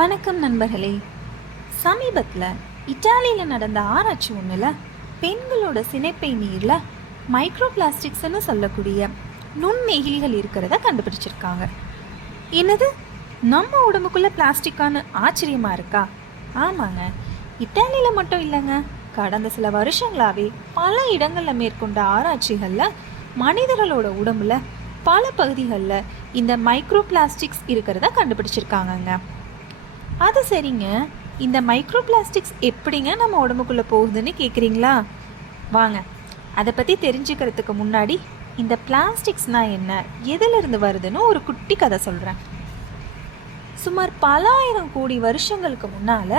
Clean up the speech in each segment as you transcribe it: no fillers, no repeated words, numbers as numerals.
வணக்கம் நண்பர்களே. சமீபத்தில் இட்டாலியில் நடந்த ஆராய்ச்சி ஒன்றில் பெண்களோட சினைப்பை நீரில் மைக்ரோ பிளாஸ்டிக்ஸ்ன்னு சொல்லக்கூடிய நுண்ணெகிழிகள் இருக்கிறத கண்டுபிடிச்சிருக்காங்க. என்னது, நம்ம உடம்புக்குள்ளே பிளாஸ்டிக்கான ஆச்சரியமாக இருக்கா? ஆமாங்க, இட்டாலியில் மட்டும் இல்லைங்க, கடந்த சில வருஷங்களாகவே பல இடங்களில் மேற்கொண்ட ஆராய்ச்சிகளில் மனிதர்களோட உடம்புல பல பகுதிகளில் இந்த மைக்ரோ பிளாஸ்டிக்ஸ் இருக்கிறத கண்டுபிடிச்சிருக்காங்கங்க. அது சரிங்க, இந்த மைக்ரோ பிளாஸ்டிக்ஸ் எப்படிங்க நம்ம உடம்புக்குள்ளே போகுதுன்னு கேட்குறீங்களா? வாங்க, அதை பற்றி தெரிஞ்சுக்கிறதுக்கு முன்னாடி இந்த பிளாஸ்டிக்ஸ்னால் என்ன, எதிலிருந்து வருதுன்னு ஒரு குட்டி கதை சொல்கிறேன். சுமார் பல ஆயிரம் கோடி வருஷங்களுக்கு முன்னால்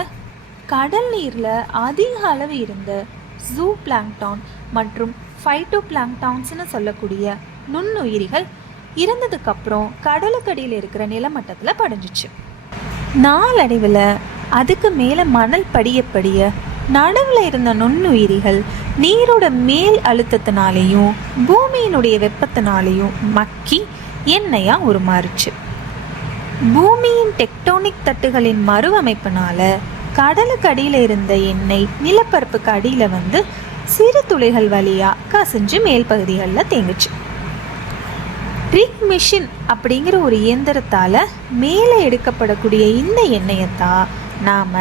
கடல் நீரில் அதிக அளவு இருந்த ஜூ பிளாங்டான் மற்றும் ஃபைட்டோ பிளாங்டான்ஸ்னு சொல்லக்கூடிய நுண்ணுயிரிகள் இருந்ததுக்கப்புறம் கடலுக்கடியில் இருக்கிற நிலமட்டத்தில் படிஞ்சிச்சு. நாளடைவில் அதுக்கு மேலே மணல் படிய நடுவில் இருந்த நுண்ணுயிரிகள் நீரோட மேல் அழுத்தத்தினாலேயும் பூமியினுடைய வெப்பத்தினாலேயும் மக்கி எண்ணெயாக உருமாறுச்சு. பூமியின் டெக்டோனிக் தட்டுகளின் மறுஅமைப்பினால கடலுக்கு அடியில் இருந்த எண்ணெய் நிலப்பரப்புக்கு அடியில் வந்து சிறு துளைகள் வழியாக கசிஞ்சு மேல் பகுதிகளில் தேங்குச்சு. ரிக் மிஷின் அப்படிங்கிற ஒரு இயந்திரத்தால் மேலே எடுக்கப்படக்கூடிய இந்த எண்ணெயை தான் நாம்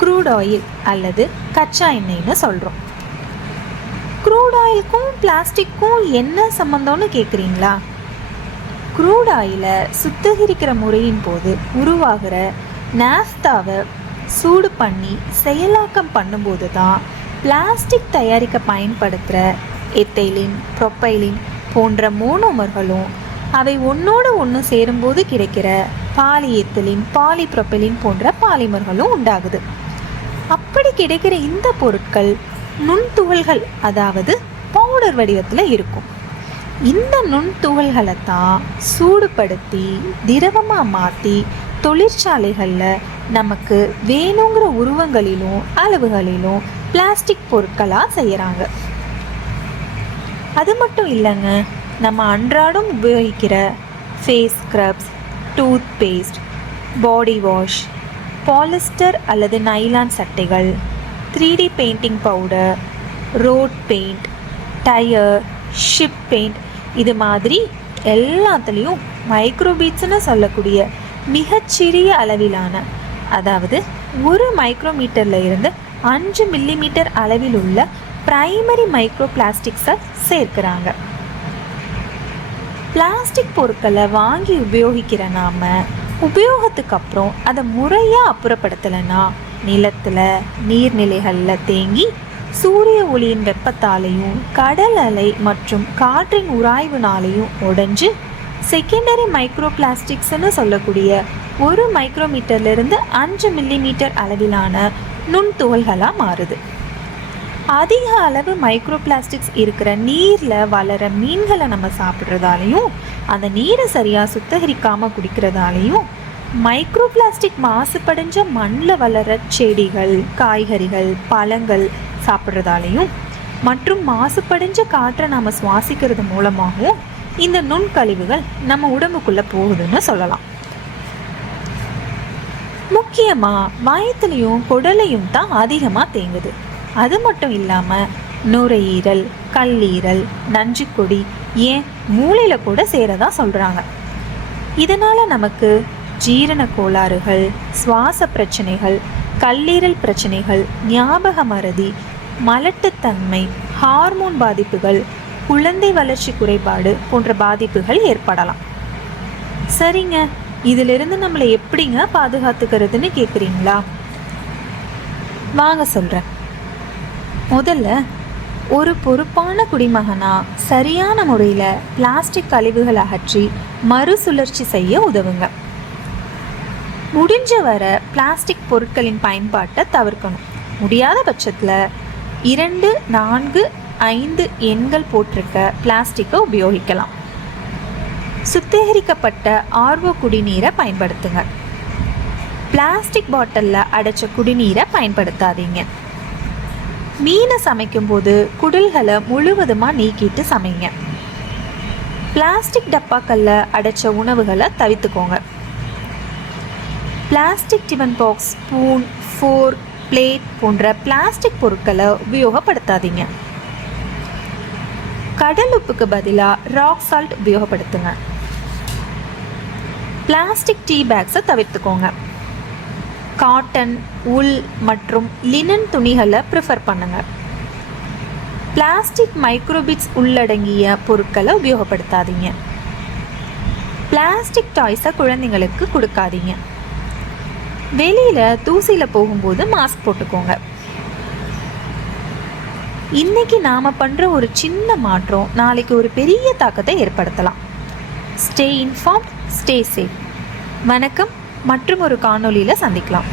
க்ரூட் ஆயில் அல்லது கச்சா எண்ணெய்னு சொல்கிறோம். க்ரூட் ஆயிலுக்கும் பிளாஸ்டிக்கும் என்ன சம்மந்தம்னு கேட்குறீங்களா? க்ரூட் ஆயிலை சுத்திகரிக்கிற முறையின் போது உருவாகிற நாஃப்தாவை சூடு பண்ணி செயலாக்கம் பண்ணும்போது தான் பிளாஸ்டிக் தயாரிக்க பயன்படுத்துகிற எத்தைலின், ப்ரொப்பைலின் போன்ற மோனோமர்களும் அவை ஒன்றோடு ஒன்று சேரும்போது கிடைக்கிற பாலிஎத்திலின், பாலிப்ரொப்பைலின் போன்ற பாலிமர்களும் உண்டாகுது. அப்படி கிடைக்கிற இந்த பொருட்கள் நுண்துகள்கள், அதாவது பவுடர் வடிவத்தில் இருக்கும். இந்த நுண்துகள்களை தான் சூடுபடுத்தி திரவமாக மாற்றி தொழிற்சாலைகளில் நமக்கு வேணுங்கிற உருவங்களிலும் அளவுகளிலும் பிளாஸ்டிக் பொருட்களாக செய்கிறாங்க. அது மட்டும் இல்லைங்க, நம்ம அன்றாடம் உபயோகிக்கிற face scrubs, toothpaste, body wash, polyester அல்லது நைலான் சட்டைகள், 3D painting powder, road paint, tyre, ship paint, இது மாதிரி எல்லாத்துலேயும் மைக்ரோபீட்ஸ்னு சொல்லக்கூடிய மிகச்சிறிய அளவிலான, அதாவது 1 மைக்ரோமீட்டரில் இருந்து 5 மில்லிமீட்டர் அளவில் உள்ள பிரைமரி மைக்ரோ பிளாஸ்டிக்ஸை சேர்க்கிறாங்க. பிளாஸ்டிக் பொருட்களை வாங்கி உபயோகிக்கிற நாம் உபயோகத்துக்கு அப்புறம் அதை முறையாக அப்புறப்படுத்தலைன்னா நிலத்தில், நீர்நிலைகளில் தேங்கி சூரிய ஒளியின் வெப்பத்தாலையும் கடல் அலை மற்றும் காற்றின் உராய்வுனாலையும் உடைஞ்சு செகண்டரி மைக்ரோ பிளாஸ்டிக்ஸ்னு சொல்லக்கூடிய 1 மைக்ரோமீட்டர்லேருந்து 5 மில்லிமீட்டர் அளவிலான நுண்துகள்களாக மாறுது. அதிக அளவு மைக்ரோ பிளாஸ்டிக்ஸ் இருக்கிற நீரில் வளர மீன்களை நம்ம சாப்பிட்றதாலையும் அந்த நீரை சரியாக சுத்தகரிக்காமல் குடிக்கிறதாலையும் மைக்ரோ பிளாஸ்டிக் மாசுபடைஞ்ச மண்ணில் வளர செடிகள், காய்கறிகள், பழங்கள் சாப்பிட்றதாலையும் மற்றும் மாசுபடைஞ்ச காற்றை நாம் சுவாசிக்கிறது மூலமாகவும் இந்த நுண்கழிவுகள் நம்ம உடம்புக்குள்ளே போகுதுன்னு சொல்லலாம். முக்கியமாக வயிற்றுலையும் குடலையும் தான் அதிகமாக தேங்குது. அது மட்டும் இல்லாமல் நுரையீரல், கல்லீரல், நஞ்சுக்கொடி, ஏன் மூளையில் கூட சேரதா சொல்கிறாங்க. இதனால் நமக்கு ஜீரண கோளாறுகள், சுவாச பிரச்சனைகள், கல்லீரல் பிரச்சனைகள், ஞாபக மறதி, மலட்டுத்தன்மை, ஹார்மோன் பாதிப்புகள், குழந்தை வளர்ச்சி குறைபாடு போன்ற பாதிப்புகள் ஏற்படலாம். சரிங்க, இதிலிருந்து நம்மளை எப்படிங்க பாதுகாத்துக்கிறதுன்னு கேட்குறீங்களா? வாங்க சொல்கிறேன். முதல்ல, ஒரு பொறுப்பான குடிமகனாக சரியான முறையில் பிளாஸ்டிக் கழிவுகளை அகற்றி மறுசுழற்சி செய்ய உதவுங்க. முடிஞ்ச வர பிளாஸ்டிக் பொருட்களின் பயன்பாட்டை தவிர்க்கணும். முடியாத பட்சத்தில் 2, 4, 5 எண்கள் போட்டிருக்க பிளாஸ்டிக்கை உபயோகிக்கலாம். சுத்திகரிக்கப்பட்ட ஆர்ஓ குடிநீரை பயன்படுத்துங்க. பிளாஸ்டிக் பாட்டிலில் அடைச்ச குடிநீரை பயன்படுத்தாதீங்க. மீனை சமைக்கும்போது குடல்களை முழுவதுமாக நீக்கிட்டு சமைங்க. பிளாஸ்டிக் டப்பாக்களில் அடைச்ச உணவுகளை தவிர்த்துக்கோங்க. Plastic tiffin box, spoon, fork, plate போன்ற பிளாஸ்டிக் பொருட்களை உபயோகப்படுத்தாதீங்க. கடல் உப்புக்கு பதிலாக ராக் சால்ட் உபயோகப்படுத்துங்க. பிளாஸ்டிக் டீ பேக்ஸை தவிர்த்துக்கோங்க. காட்டன், உல் மற்றும் லினன் துணிகளை ப்ரிஃபர் பண்ணுங்க. பிளாஸ்டிக் மைக்ரோபிட்ஸ் உள்ளடங்கிய பொருட்களை உபயோகப்படுத்தாதீங்க. பிளாஸ்டிக் டாய்ஸை குழந்தைங்களுக்கு கொடுக்காதீங்க. வெளியில் தூசியில் போகும்போது மாஸ்க் போட்டுக்கோங்க. இன்னைக்கு நாம் பண்ணுற ஒரு சின்ன மாற்றம் நாளைக்கு ஒரு பெரிய தாக்கத்தை ஏற்படுத்தலாம். Stay informed, stay safe. வணக்கம். மற்றும் ஒரு காணொளியில் சந்திக்கலாம்.